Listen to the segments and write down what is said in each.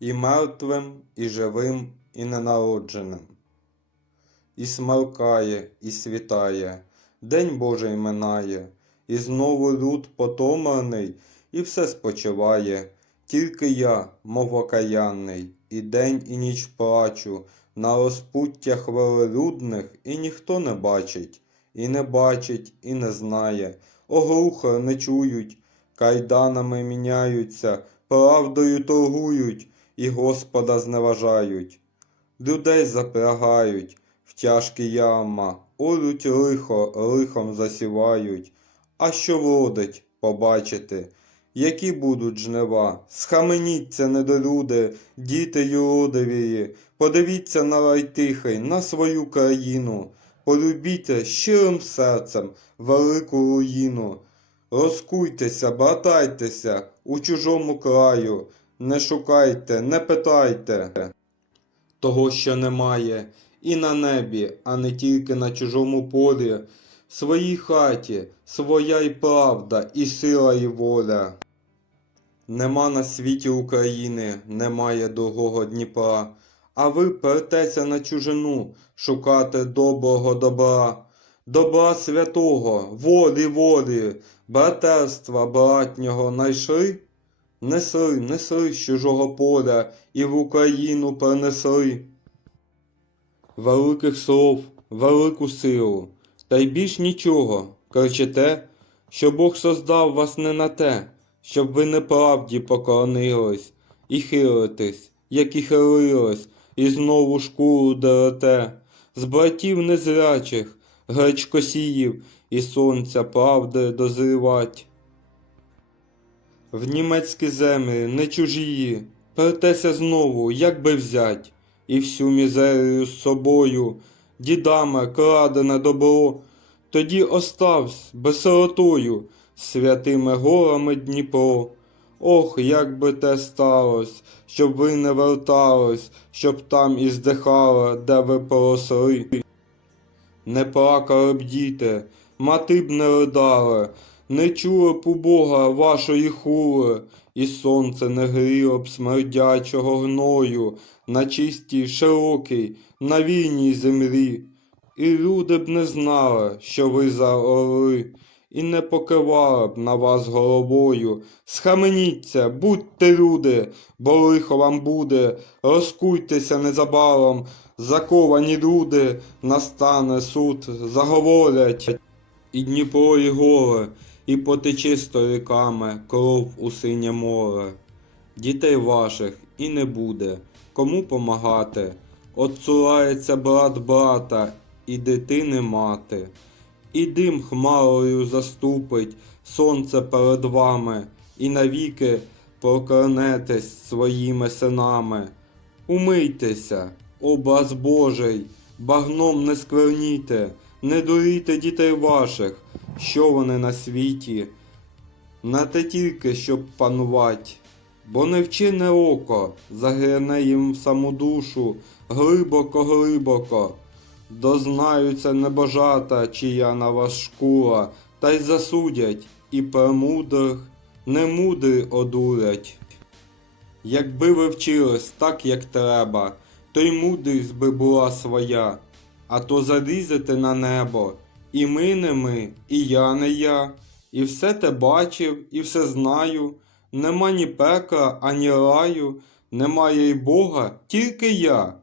і мертвим, і живим, і ненародженим. І смеркає, і світає, День Божий минає, і знову люд потомлений, і все спочиває. Тільки я, мов окаянний, і день, і ніч плачу, на розпуттях велелюдних, і ніхто не бачить, і не бачить, і не знає, оглухо не чують, кайданами міняються, правдою торгують, і Господа зневажають. Людей запрягають в тяжкі яма, олють лихо, лихом засівають. А що вродить, побачите, які будуть жнива, схаменіться, недолюди, діти юродивії, подивіться на рай тихий, на свою країну, полюбіте щирим серцем велику руїну. Розкуйтеся, братайтеся у чужому краю, не шукайте, не питайте того, що немає, і на небі, а не тільки на чужому полі, в своїй хаті своя й правда, і сила, і воля. Нема на світі України, немає другого Дніпра, а ви пертеся на чужину шукати доброго добра, добра святого, волі волі, братерства братнього найшли? Несли, несли з чужого поля і в Україну принесли. Великих слов, велику силу, та й більш нічого. Кричите, що Бог создав вас не на те, щоб ви неправді поклонились і хилитесь, як і хилились, і знову шкуру дерете, з братів незрячих, гречкосіїв і сонця правди дозрівать. В німецькі землі не чужії, пертеся знову, як би взять, і всю мізерію з собою, дідами крадене добро, тоді оставсь безсиротою, святими горами Дніпро. Ох, як би те сталось, щоб ви не вертались, щоб там і здихали, де ви поросли. Не плакали б діти, мати б не ридали, не у Бога вашої хули, і сонце не гріло б смердячого гною на чистій, широкій, на вільній землі. І люди б не знали, що ви за орли, і не покивали б на вас головою. Схаменіться, будьте люди, бо лихо вам буде, розкуйтеся незабаром, заковані люди, настане суд, заговорять. І Дніпро, і горе, і потече сторіками кров у синє море. Дітей ваших і не буде, кому помагати. Отцурається брат брата, і дитини мати. І дим хмарою заступить сонце перед вами, і навіки прокернетесь своїми синами. Умийтеся, образ Божий, багном не скверніте, не дурійте дітей ваших, що вони на світі, на те тільки, щоб панувати. Бо невчене око загляне їм саму душу глибоко-глибоко. Дознаються небожата, чия на вас шкура, та й засудять, і премудрих немудрі одурять. Якби ви вчились так, як треба, то й мудрість би була своя, а то залізете на небо, і ми не ми, і я не я, і все те бачив, і все знаю, нема ні пекла, ані раю, немає й Бога, тільки я,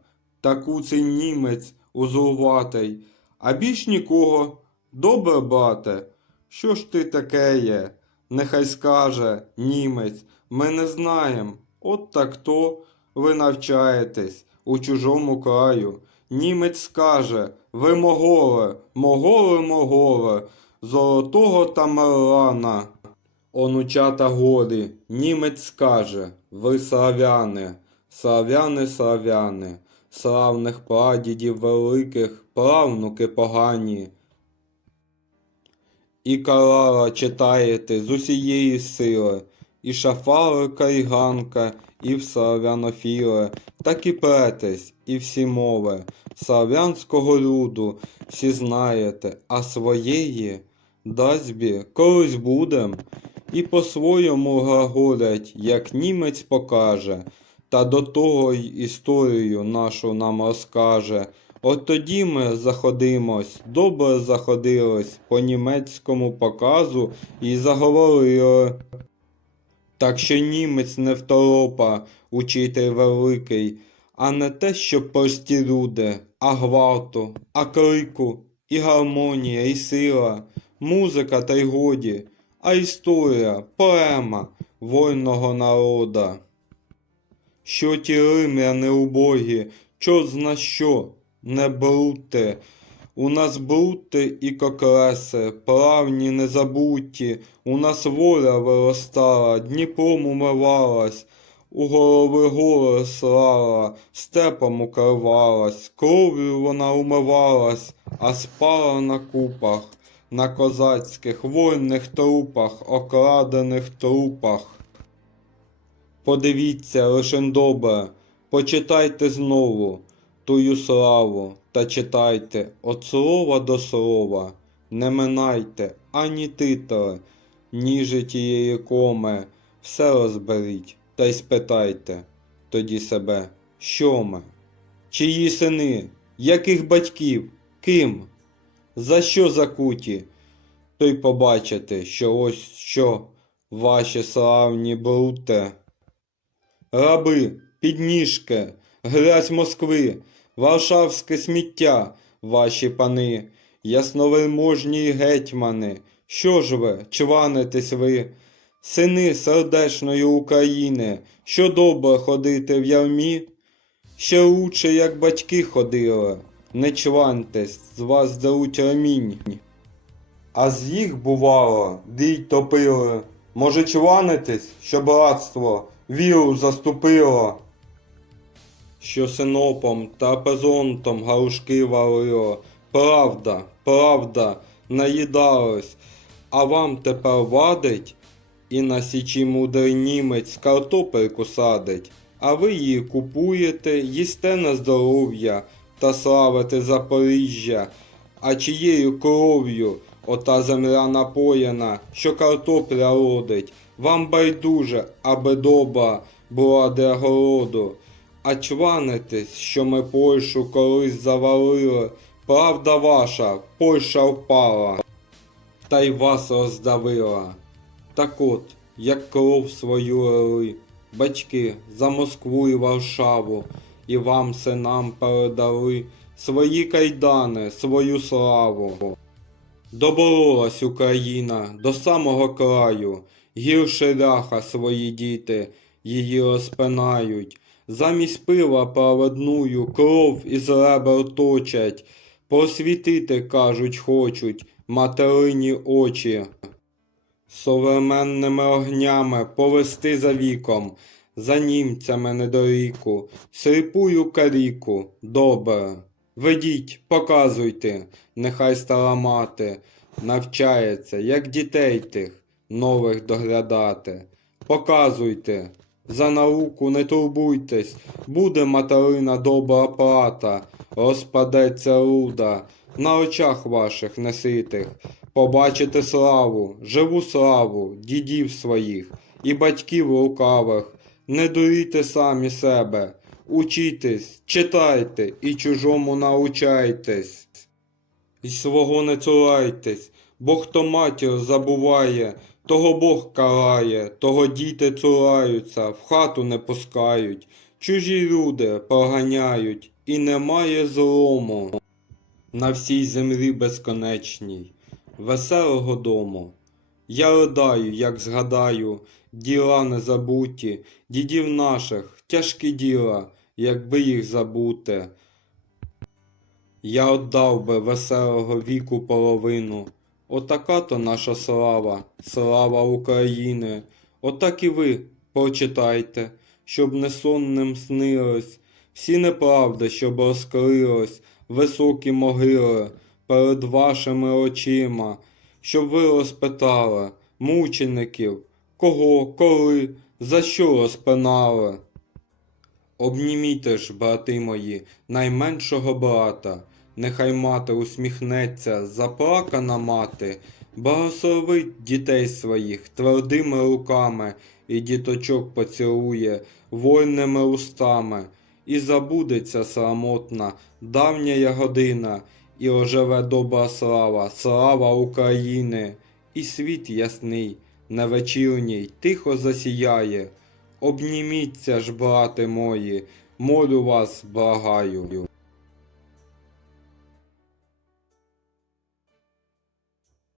таку цей німець узурватий, а більш нікого. Добре, брате, що ж ти таке є? Нехай скаже німець, ми не знаєм. От так то ви навчаєтесь у чужому краю. Німець скаже, ви моголе, моголе, моголе, золотого Тамерлана. Онучата горі, німець скаже, ви славяни, славяни, славяни, славних прадідів великих, правнуки погані. І Карала читаєте з усієї сили, і Шафарика, і Ганка, і в славянофіле, так і претесь, і всі мови, славянського люду, всі знаєте, а своєї, дазьбі, колись будем, і по-своєму глаголять, як німець покаже, та до того й історію нашу нам розкаже. От тоді ми заходимось, добре заходилось по німецькому показу і заговорили. Так що німець не второпа, учитель великий, а не те, що прості люди, а гвалту, а крику, і гармонія, і сила, музика та й годі, а історія, поема вольного народа. Що ті римляни убогі, чорт зна що, не брути. У нас брути і кокреси, правні незабуті, у нас воля виростала, Дніпром умивалась, у голови гори слала, степом укривалась, кров'ю вона умивалась, а спала на купах, на козацьких вольних трупах, окрадених трупах. Подивіться лишень добре, почитайте знову тую славу та читайте от слова до слова, не минайте ані титули, ніже тієї коми, все розберіть та й спитайте тоді себе, що ми, чиї сини, яких батьків, ким, за що закуті, то й побачите, що ось що ваші славні бруте. Раби, підніжки, грязь Москви, варшавське сміття, ваші пани, ясновельможні гетьмани, що ж ви, чванитесь ви, сини сердечної України, що добре ходити в ярмі? Ще лучше, як батьки ходили, не чваньтесь, з вас деруть ремінь. А з їх, бувало, дій топили. Може чванитесь, що братство віру заступило? Що синопом та пезонтом галушки варило. Правда, правда, наїдались, а вам тепер вадить? І на січі мудрий німець картопельку садить, а ви її купуєте, їсте на здоров'я та славите Запоріжжя, а чиєю кров'ю? Ота земля напоєна, що картопля родить, вам байдуже, аби доба була для городу. А чванитесь, що ми Польщу колись завалили, правда ваша, Польща впала, та й вас роздавила. Так от, як кров свою лили, батьки за Москву і Варшаву, і вам синам передали свої кайдани, свою славу. Доборолась Україна до самого краю, гірше ляха свої діти її розпинають. Замість пива праведную кров із ребер точать, просвітити, кажуть, хочуть материні очі. Современними огнями повести за віком, за німцями недоріку, сліпую каріку, добре. Ведіть, показуйте, нехай стара мати навчається, як дітей тих нових доглядати. Показуйте, за науку не турбуйтесь, буде материна добра плата, розпадеться руда, на очах ваших неситих, побачите славу, живу славу дідів своїх і батьків лукавих, не дурійте самі себе, учітесь, читайте і чужому научайтесь. І свого не цурайтесь, бо хто матір забуває, того Бог карає, того діти цураються, в хату не пускають, чужі люди проганяють, і немає злому на всій землі безконечній, веселого дому. Я ридаю, як згадаю, діла незабуті, дідів наших, тяжкі діла, якби їх забути. Я отдав би веселого віку половину. Отака то наша слава, слава України. Отак і ви прочитайте, щоб не сонним снилось, всі неправди, щоб розкрилось, високі могили перед вашими очима, щоб ви розпитали мучеників, кого, коли, за що розпинали. Обніміте ж, брати мої, найменшого брата, нехай мати усміхнеться, заплакана мати, благословить дітей своїх твердими руками. І діточок поцілує вольними устами, і забудеться самотна давня година, і оживе доба слава, слава України, і світ ясний, невечірній, тихо засіяє. Обніміться ж, брати мої, молю вас, благаю.